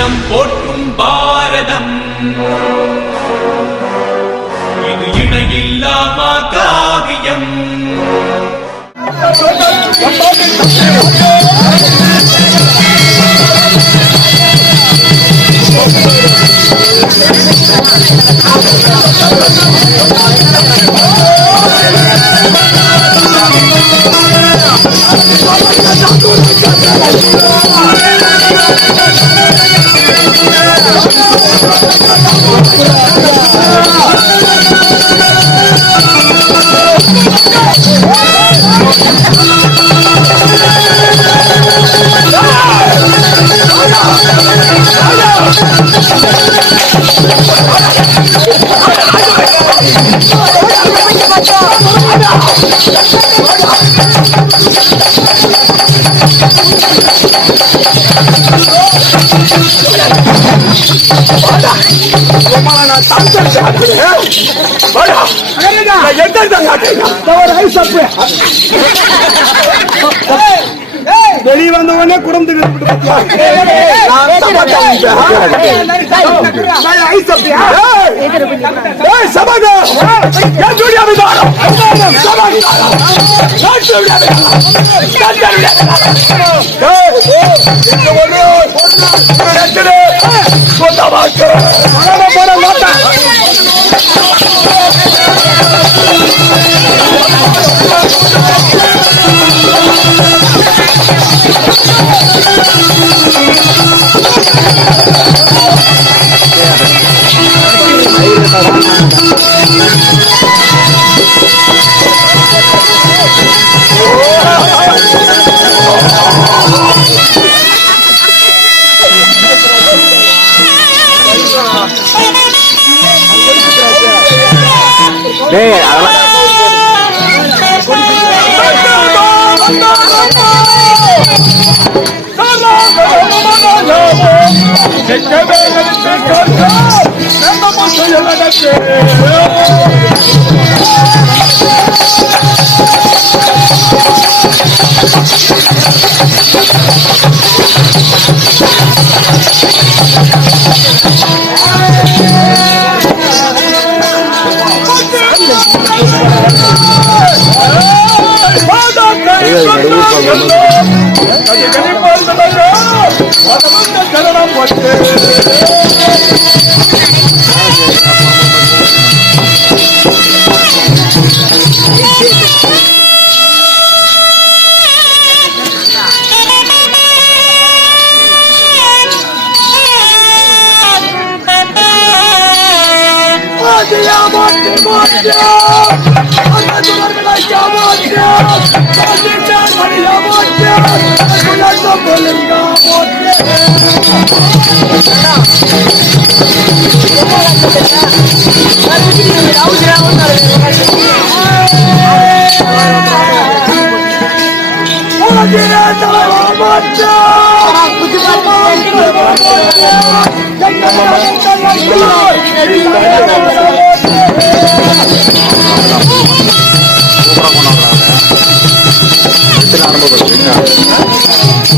தினம் போற்றும் பாரதம் இது இணையில்லாமா காவியம். வெளியே வந்தவனே குடும்பத்துக்கு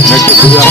Thank you.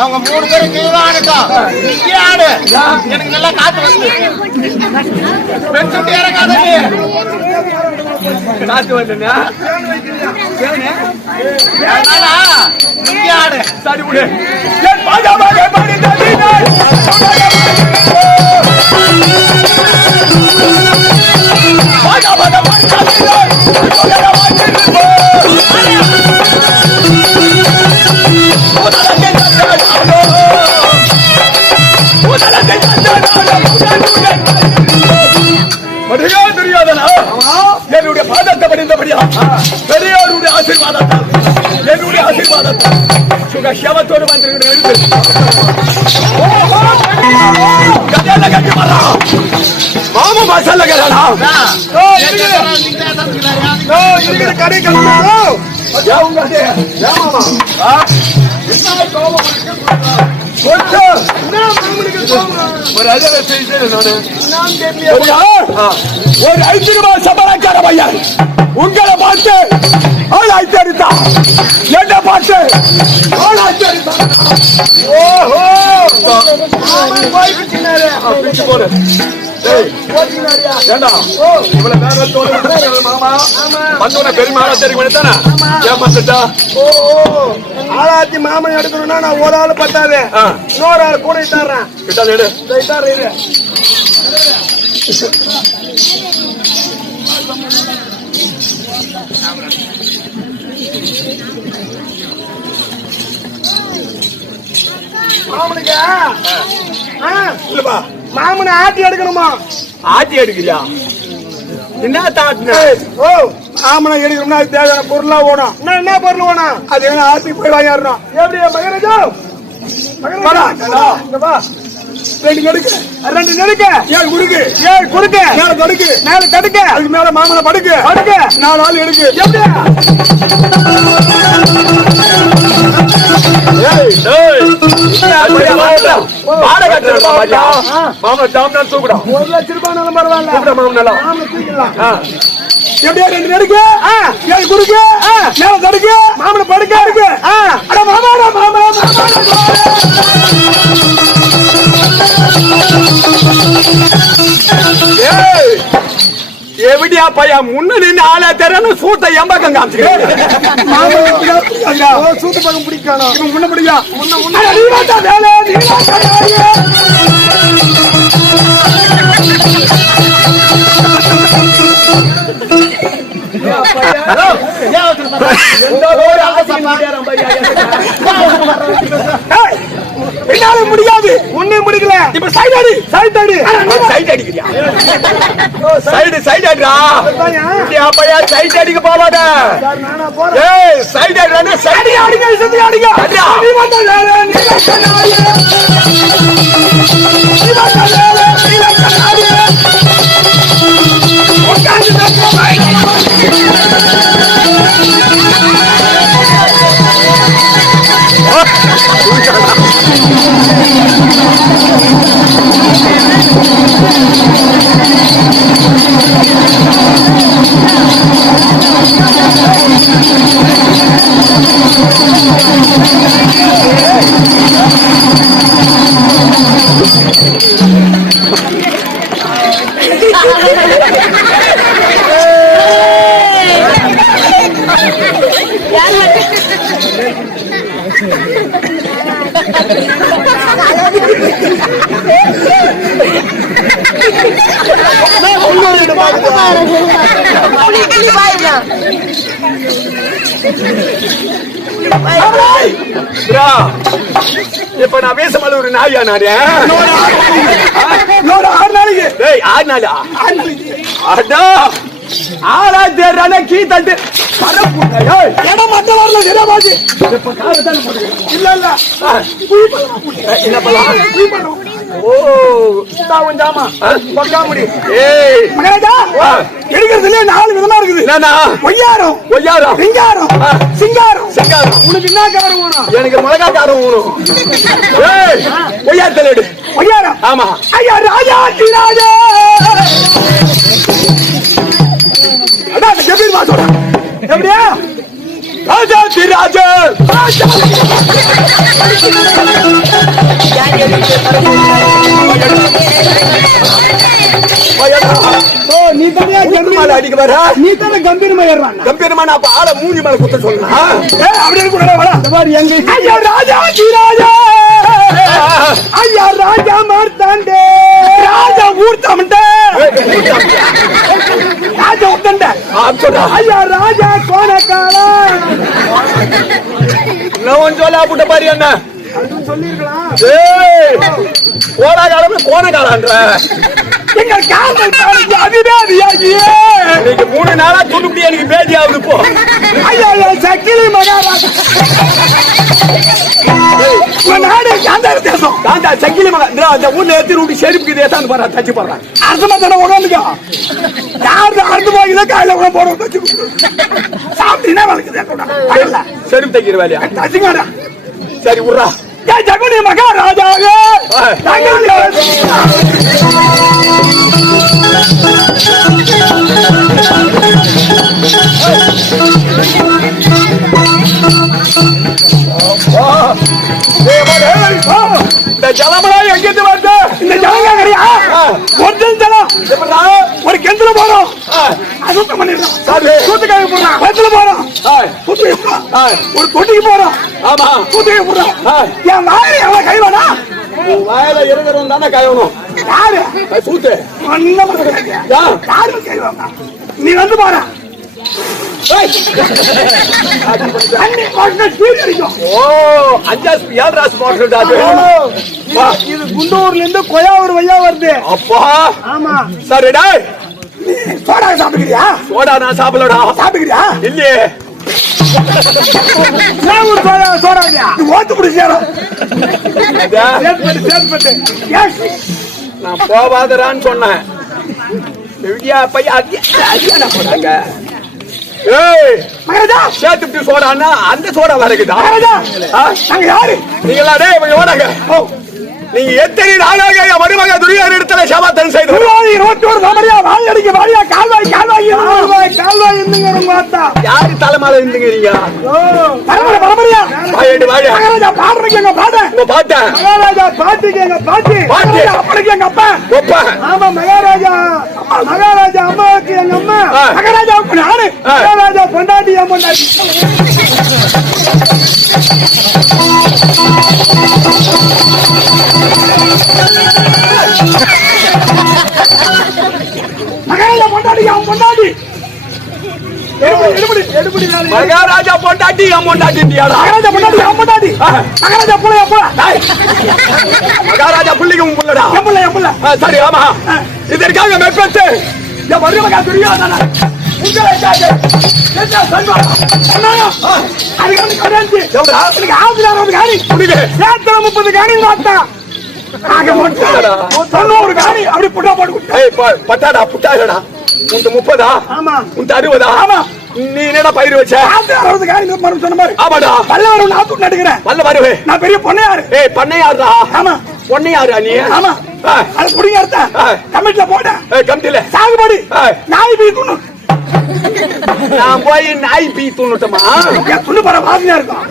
அவங்க 3 பேரும் கீழானுட்டோம். நீ ஆடு. எனக்கு நல்லா காத்து வந்து. பென்சுட்டி இறங்காத நீ. காத்து வந்துனா. ஏனாடா? நீ ஆடு. சரி விடு. ஏன் பாஜா பாஜா பாடி தள்ளினா. பாஜா பாஜா பாடி தள்ளினா. என்னுடைய பாதத்தை படிந்தபடியா பெரியோருடைய ஆசீர்வாதத்தால் என்னுடைய ஆசீர்வாதத்தால் சுகஷமத்தோடு வந்திருக்கிறேன். மாமா மசாலா கடை ஒரு 5 ரூபாய் சம்பளக்கார பையன் உங்களை பார்த்து ஆளாய்த்து அடித்தான். என்ன பார்த்து ஆளாய்த்து அடித்தான். ஓஹோ ஆளாத்தி மாமன் எடுக்கணும்னா நான் ஒரு ஆள் பத்தாது, இன்னொரு ஆள் கூட இட்டாடுறேன். மாமனுக்கு மாமனை ஆட்டி எடுக்கணுமா? ஆட்டி எடுக்கிறியா? என்ன தாட்டின? ஓ ஆமனை எடுக்கணும்னா அது தேவையான பொருளா ஓடும். என்ன பொருள் ஓடும்? அது என்ன ஆட்டி போய் வாங்கிடணும். எப்படி மகராஜா? ரெண்டு நெடுக்க 7 குறுக்கு 7 குறுக்கு மேல தடுக்கு அதுக்கு மேல மாமனை படுக்கு 4 ஆள் எடுக்கு. எப்படி எப்படியா 2 நெடுக்கு 7 குறுக்கு மேல தடுக்கு மாமனை படுக்க இருக்கு. எப்படியா பையன் முன்ன நின்று ஆளா தெரியன்னு சூத்த எம்பக்கம் காமிச்சுக்க சூத்த பக்கம் பிடிக்கணும். முன்ன பிடிக்கும் என்னால முடியாது. ஒண்ணே முடிக்கல. இப்ப சைடு அடி சைடு அடிக்கிறியா? சைடு அடிடா. அப்பயா சைடு அடிக்க போவாத. ஏய் சைடு அடிடா. சைடு அடிங்க சுத்தி அடிங்க. நீ வந்து இப்ப நான் பேச ஒரு நாயா நானே 6 நாளைக்கு 6 நாளா அடா ஆளா தேர்றானே கீ தட்டு இடம் மட்டும் வரல நிறமாஜி இல்ல இல்ல என்ன பண்ணலாம் ஓ தாவன் ஜாமா பக்கா முடி ஏய் மகராஜா எடுக்கிறதுல 4 விதமா இருக்குது என்னன்னா ஒய்யாரம் சிங்காரம் உனக்கு என்ன காரம் வேணும் எனக்கு மிளகா காரம் வேணும் ஏய் ஒய்யாரத்துல எடு ஒய்யாரம் ஆமா ஐயா ராஜா ராஜா அடா கபீர் வாசோட எப்படியா ராஜா ராஜா நீ தனியா கம்பீரமா அடிக்க வர நீ தான கம்பீரமா ஏறான் கம்பீரமா நான் அப்ப ஆள மூஞ்சி மேல குத்த சொன்னா அப்படி இருக்கு வர அந்த மாதிரி எங்க ஐயா ராஜா ராஜா ஐயா ராஜா மார்த்தாண்டே ராஜா ஊர்த்தாமண்டே ராஜா ஊர்த்தாண்டே ஐயா ராஜா கோணக்கால நான் சொல்ல புட்ட பாரு என்ன சொல்லிருக்கலாம் கோணக்காலன்ற எங்க காதல் அதிராதியாகியே இன்னைக்கு 3 நாளா துணுப்படி எனக்கு பேதி ஆகுது போ ஐயா சக்கிலி மகாராஜா நாடு காந்தார தேசம் காந்தா சக்கிலி மகா அந்த ஊர்ல ஏத்தி ரூட்டி செருப்புக்கு தேசான்னு பாரு தச்சு போடுறேன் அர்த்தமா தானே உடம்புக்கா யாரு அர்த்தம் போகில காயில கூட போடுறோம் தச்சு சாப்பிட்டீங்கன்னா வளர்க்குது செருப்பு தைக்கிற வேலையா தச்சுங்கடா சரி விட்றா ஜகுனி மகாராஜாவே இந்த ஜலமெல்லாம் எங்கிட்டு வருது இந்த ஜலம் கிடையா ஒரிஜினல் ஜலம் ஒரு கிணத்துல போறோம் சுத்தம் பண்ணிடுறோம் சூத்துக்காக போடுறோம் கிணத்துல போறோம் ஒரு தொட்டிக்கு போறோம் ஆமா சூத்துக்காக போடுறோம் என் வாயில எவ்வளவு கைவானா வாயில இருக்கிறவன் தானே கைவணும் யாரு சூத்து யாரு கைவாங்க நீ வந்து பாரு இது குண்டூர்ல இருந்து கொயாவூர் வழியா வருது அப்பா ஆமா சரிடா சோடா சாப்பிடுறியா சோடா நான் சாப்பிடலடா சாப்பிடுறியா இல்லையே சோடா ஓத்து பிடிச்சாரோ நான் போவாதரான்னு சொன்னேன் போறாங்க சேர்த்து சோடான்னா அந்த சோடா வரக்குதா யாரு நீங்களா நீங்க எத்தனை நாளாக மருமக துரியார் இடத்துல சபாத்தன் செய்து 21 சமரியா வாழடிக்க வாழியா கால்வாய் இருந்துங்க யாரு தலைமால இருந்துங்க நீங்க பரமரியா வாழி மகாராஜா பாடுறீங்க எங்க பாட்ட உங்க பாட்ட மகாராஜா பாட்டுக்கு எங்க பாட்டி அப்பனுக்கு எங்க அப்பா ஆமா மகாராஜா அம்மாவுக்கு எங்க அம்மா மகாராஜா நானு மகாராஜா பொண்டாட்டி மகாராஜா பொண்டாட்டி மகாராஜா புள்ளிக்கு புள்ளடா சரி ஆமா இதற்காக மெப்பட்டு மருமகா துரியோதன பட்டாடா புட்டாடா 30 ஆமா 60 ஆமா நீ என்னடா பயிர் வச்ச 60 காணி சொன்ன மாதிரி ஆமாடா பல்லவரம் நாத்து நடுக்கிறேன் பல்ல வருவே நான் பெரிய பொன்னையாரு பொன்னையாருடா ஆமா பொன்னையாரா நீ ஆமா அது புடிங்க அர்த்தா கமிட்டில போட கமிட்டில சாகுபடி நாய் பீத்துன்னு நான் போய் நாய் பீத்துன்னுட்டமா துணு பர வாசனையா இருக்கும்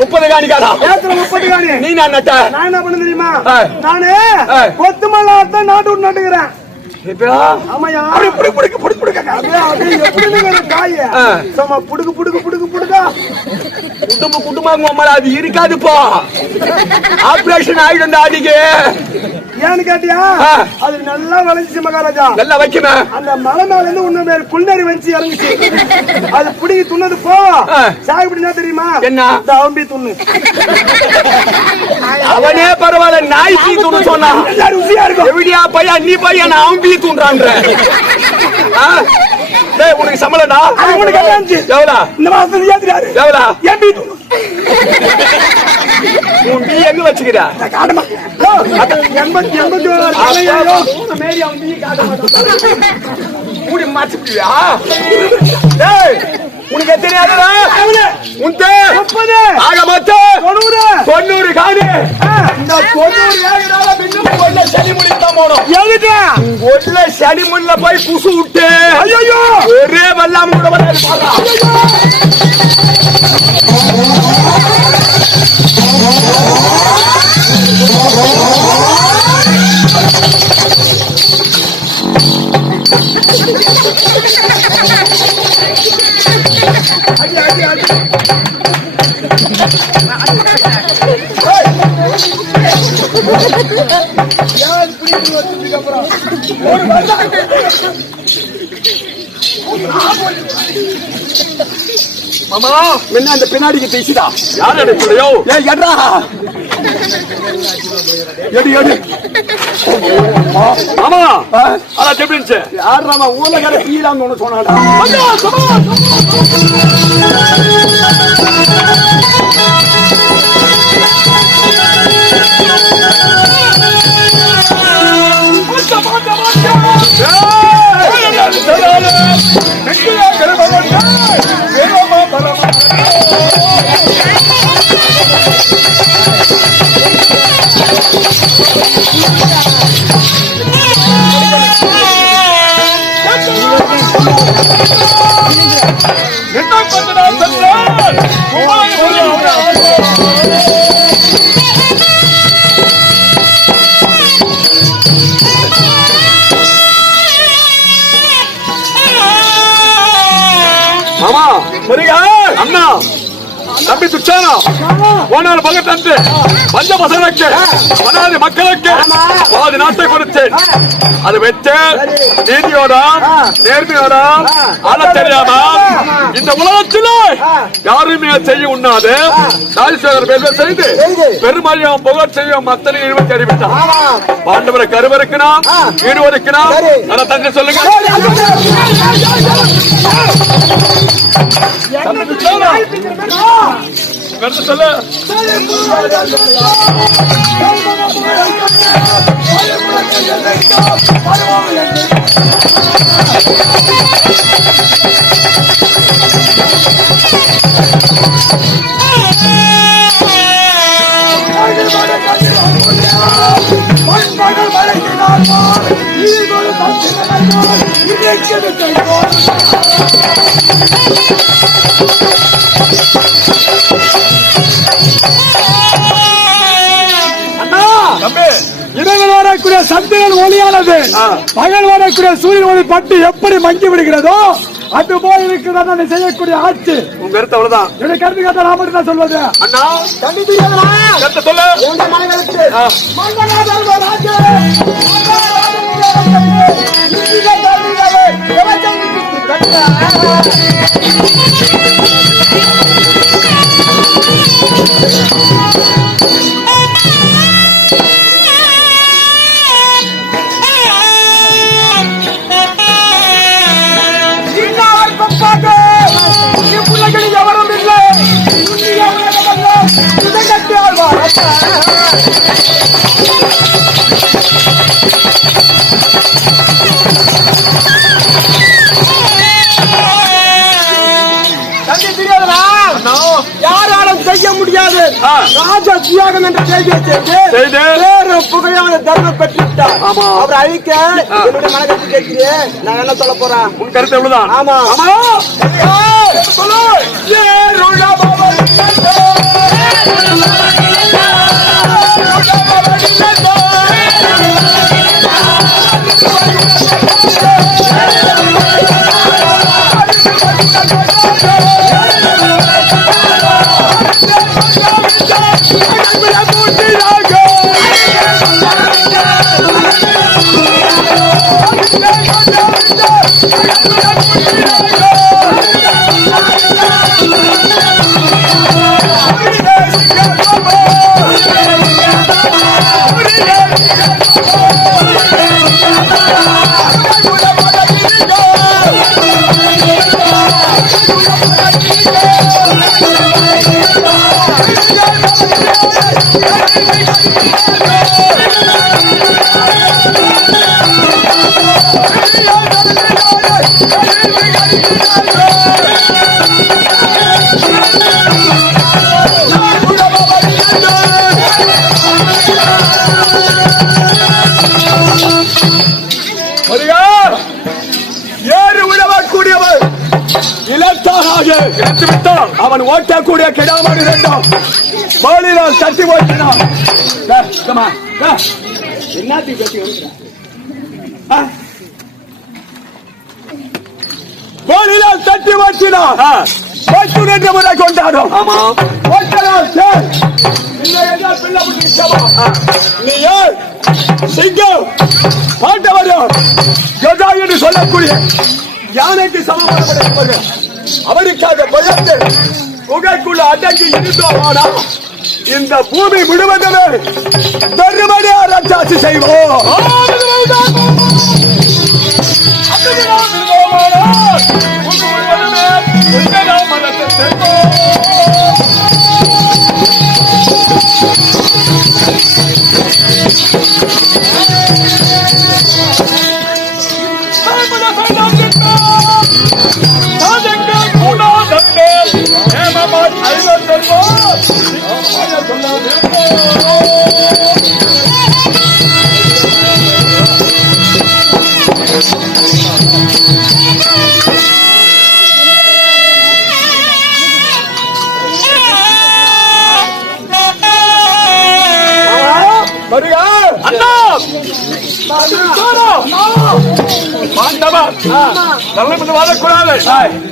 30 காணிக்காடா 30 காணி நீ நான் நட்ட நான் என்ன பண்ண தெரியுமா நானு கொத்துமல்லா நாட்டு நட்டுக்கிறேன் ஆமாயா அப்படி புடுக்க காய சும்மா புடுக்கா குடும்பம் அது இருக்காதுப்பா ஆபரேஷன் ஆயிடும் அடிக்கு ஏன்னு கேட்டியா அது நல்லா வளைஞ்சிச்சு மகாராஜா. நல்லா வைக்குமே. அந்த மலை மேல இருந்து உன்ன மேல குள்ளரி வச்சு இறங்குச்சு. அது புடிங்கி துண்ணது போ சாகுபடி என்ன தெரியுமா? என்ன? தாம்பி துண்ணு. அவனே பரவாயில்ல, நாய் பீ துண்ணு சொன்னா ருசியா இருக்கும். எப்படியா பையா நீ பையன் அவன் பீ துண்றான்ற. உனக்கு சம்பளம்டா? உனக்கு எவ்வளோ இந்த மாசம் ஏத்துறாரு? எவ்வளோ? என் பீ துண்ணு. உன் பீ எங்க வச்சுக்கிற? மூடி மாற்றிப்பியா? உனக்கு எத்தனை ஆக மொத்தம் 90 காடு. இந்த 90 ஏகனால பின்னும் கொல்ல சனிமுடி தான் போனோம். எதுக்கு? கொல்ல சனிமுடில போய் குசு விட்டு ஐயோ ஒரே வெள்ளாம கூட வராது. மாமா என்ன அந்த பின்னாடிக்கு பேசிடா? யார் எடுக்கலையோ? ஏய் எட்ரா எடு எடு. ஆமா அதான் எப்படிச்சு? யார் நம்ம ஊர்ல கடை பீலான்னு ஒண்ணு சொன்னாடா. ஆமா சரிங்க அண்ணா தம்பி துச்சானா போனால பகத்தந்து பஞ்ச பசங்களுக்கு மனாதி மக்களுக்கு பாதி நாட்டை கொடுத்தேன். அது வச்சு நீதியோட நேர்மையோட ஆள தெரியாம இந்த உலகத்தில் யாருமே செய்ய உண்ணாது ராஜசேகர் பேர் செய்து பெருமையும் புகழ் செய்யும் அத்தனை இழிவு தெரிவித்தார். பாண்டவரை கருவருக்கணும் ஈடுவருக்கணும் அதை தங்க சொல்லுங்க. சொல்லு இரவில் வரக்கூடிய சந்திரன் ஒளியானது பகல் வரக்கூடிய சூரியன் ஒளி பட்டு எப்படி மங்கி விடுகிறதோ அது போல் இருக்கிறதா செய்யக்கூடிய ஆட்சி. உங்க கருத்து அவ்வளவுதான். என்னுடைய கருத்து கேட்டா நான் மட்டும் தான் சொல்வது. அண்ணா கருத்து சொல்லு. யாராலும் செய்ய முடியாது ராஜ தியாகம் என்ற செய்தியை செய்து வேறு புகையான தர்மம் பெற்றுவிட்டார். அவரை அழிக்க என்னுடைய மனக்கருத்து கேட்கிறேன். நான் என்ன சொல்ல போறேன்? உன் கருத்து எவ்வளவுதான்? ஆமா சொல்லு. அவன் ஓட்டக்கூடிய கிடாமல் இருந்தான் போலினால் தட்டி ஓட்டினான். போலினால் தட்டி ஓட்டினான். என்ற முறை கொண்டாடும். நீ சிங்கம் பாண்டவரும் கதா என்று சொல்லக்கூடிய யானைக்கு சமமான அவருக்காக பயந்து புகைக்குள்ள அடங்கி இருந்தோமானா இந்த பூமி முழுவதுமே தர்மனே அரசாட்சி செய்வோம்.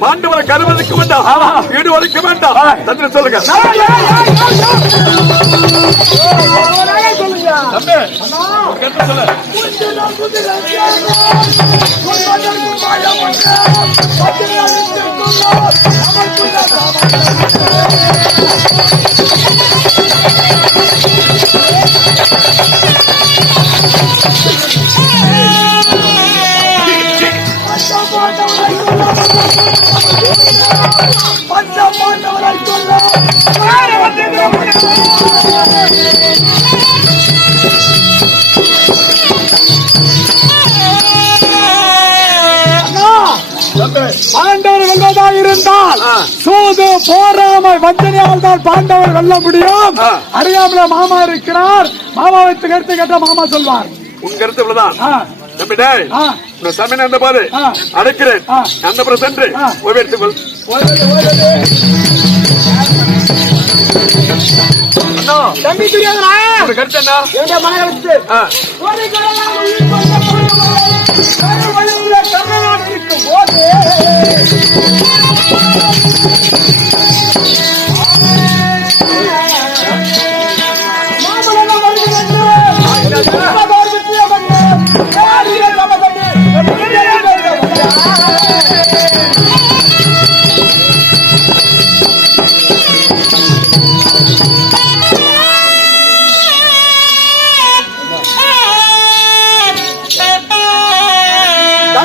பாண்டவரை கருவதற்கு வேண்டாம், வீடு வரைக்க வேண்டாம். தந்திர சொல்லுங்க. பாண்டவர் வெல்வதாக இருந்தால் சூது போராமை வஞ்சனையால் தான் பாண்டவர் வெல்ல முடியும். அறியாமல மாமா இருக்கிறார். மாமாவை கருத்து கேட்ட மாமா சொல்வார். உன் கருத்து இவ்வளவுதான். சமயம் பாரு அடைக்கிறேன். அந்த பிரசன்ட் எடுத்துக்கொள். தம்பி தெரியாதா கருத்து என்ன மனகருத்து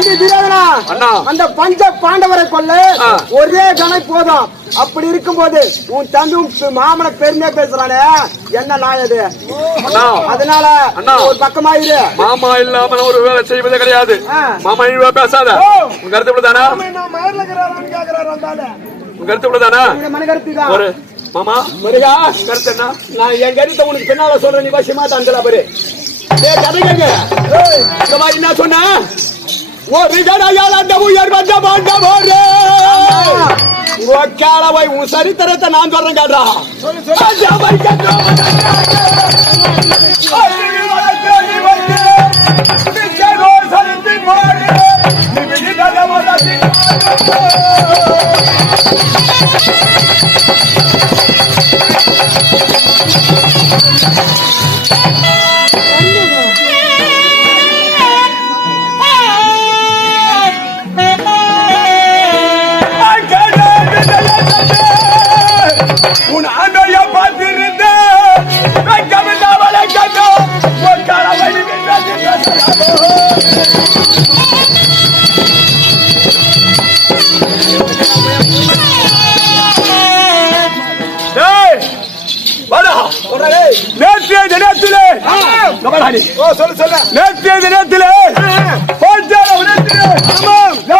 இருக்கும் போது அந்த பஞ்ச பாண்டவரை கொல்ல ஒரே கணை போதும். அப்படி இருக்கும் போது உன் தம்பி மாமனை பெருமையா பேசுறானே என்ன நாயது? அதனால ஒரு பக்கமாயிரு. மாமா இல்லாம ஒரு வேலை செய்வதே கிடையாது. மாமா இழிவா பேசாத. உங்க கருத்து இப்படிதானா? உங்க கருத்து இப்படிதானா? ஒரு மாமா முருகா கருத்து என்ன? நான் என் கருத்தை உனக்கு பின்னால சொல்றேன். நீ வசியமா தான் பாரு. என்ன சொன்ன? ஒரு ஜனையால் அந்த உயர் வந்த பாண்டவரே உன் சரித்திரத்தை நான் சொல்றேன். கேட்டா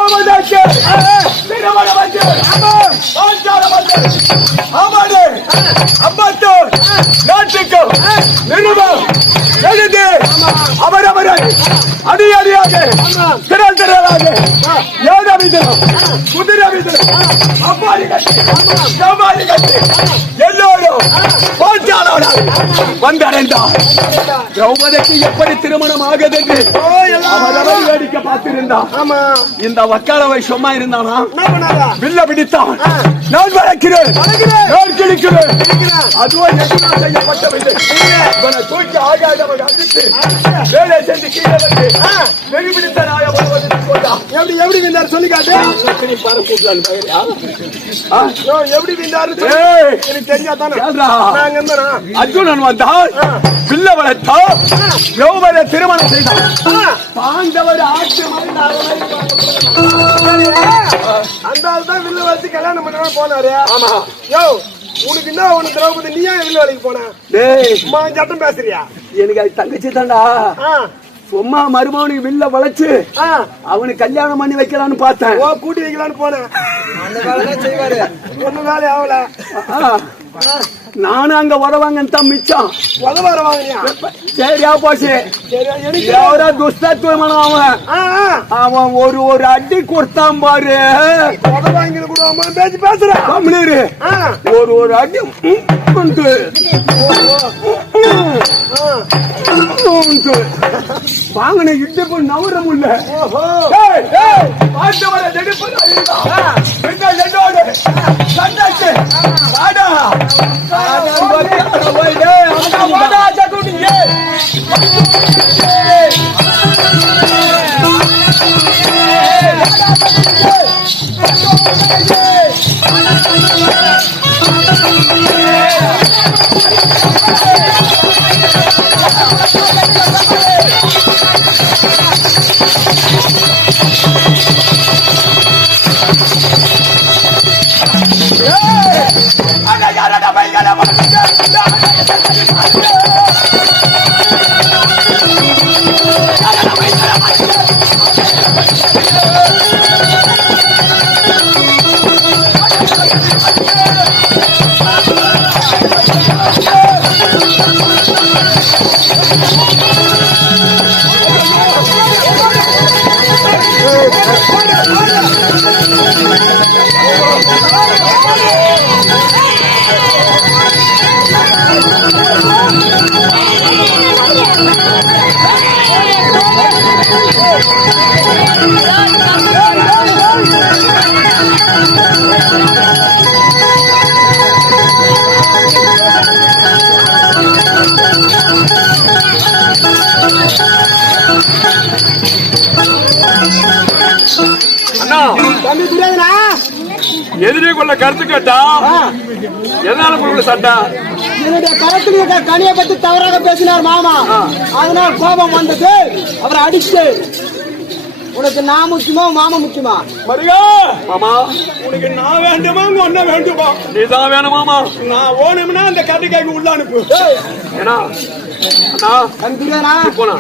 போவதற்கு திருமண வந்து பாஞ்சால வந்து ஆமாடு அம்பத்தூர் நாட்டுக்கும் நிறுவனம் எழுந்து அவரவரை அடியடியாக திரள் திரளாக ஏதமிதனம் குதிரமிதனம் அம்மாடி கட்டி சமாளி கட்டி எல்லோரும் பாஞ்சாலோட வந்தடைந்தார். திரௌபதிக்கு எப்படி திருமணம் ஆகுது என்று அவரவர் வேடிக்கை பார்த்திருந்தான். இந்த வக்காலவை சும்மா இருந்தானா வில்ல பிடித்தான். நான் வளர்க்கிறேன் நான் கிழிக்கிறேன். அதுவும் எதுனா செய்யப்பட்டவை. இவனை தூக்கி ஆகாதவன் அடித்து வேலை செஞ்சு கீழே வந்து வெறி பிடித்த நாய எப்படி விந்தார் சொல்லி காட்டு. எப்படி விந்தாரு தெரியாதானே. அர்ஜுனன் வந்தால் வில்ல வளர்த்தான். திரௌபதியை திருமணம் செய்தான். பாண்டவர் ஆட்சி அந்த ஆள் தான் வில்ல வளர்த்து கல்யாணம் பண்ண போனாரு. ஆமா யோ உனக்கு என்ன உனக்கு திரௌபதி நீ ஏன் வில்ல வேலைக்கு போன? சட்டம் பேசுறியா? எனக்கு அது தங்கச்சி தாண்டா. சும்மா மருமகனுக்கு வில்ல வளைச்சு அவனுக்கு கல்யாணம் பண்ணி வைக்கலான்னு பார்த்தேன். கூட்டி வைக்கலான்னு போனேன். ஒண்ணு வேலை ஆகல. நானும் அங்க உதவாங்கன்னு தான் மிச்சம். உதவார வாங்கினியா? சரியா போச்சு. எவரோ துஷ்டத்துவமான அவன் ஒரு ஒரு அடி கொடுத்தான் பாரு. உதவாங்க கூட பேச்சு பேசுறேன். ஒரு ஒரு அடி வாங்கின இட்டு நவர முடியல. எதிரே கொள்ள கருத்து கேட்டா எதனால சட்டா என்னுடைய கருத்து கனியை பத்தி தவறாக பேசினார் மாமா. அதனால் கோபம் வந்தது. அவரை அடிச்சு உனக்கு நான் முக்கியமா மாமா முக்கியமா? மருகா மாமா உனக்கு நான் வேண்டுமா ஒன்ன வேண்டுமா? நீதான் வேணுமாமா. நான் ஓணும்னா அந்த கட்டிக்காய்க்கு உள்ள அனுப்பு. ஏன்னா போனா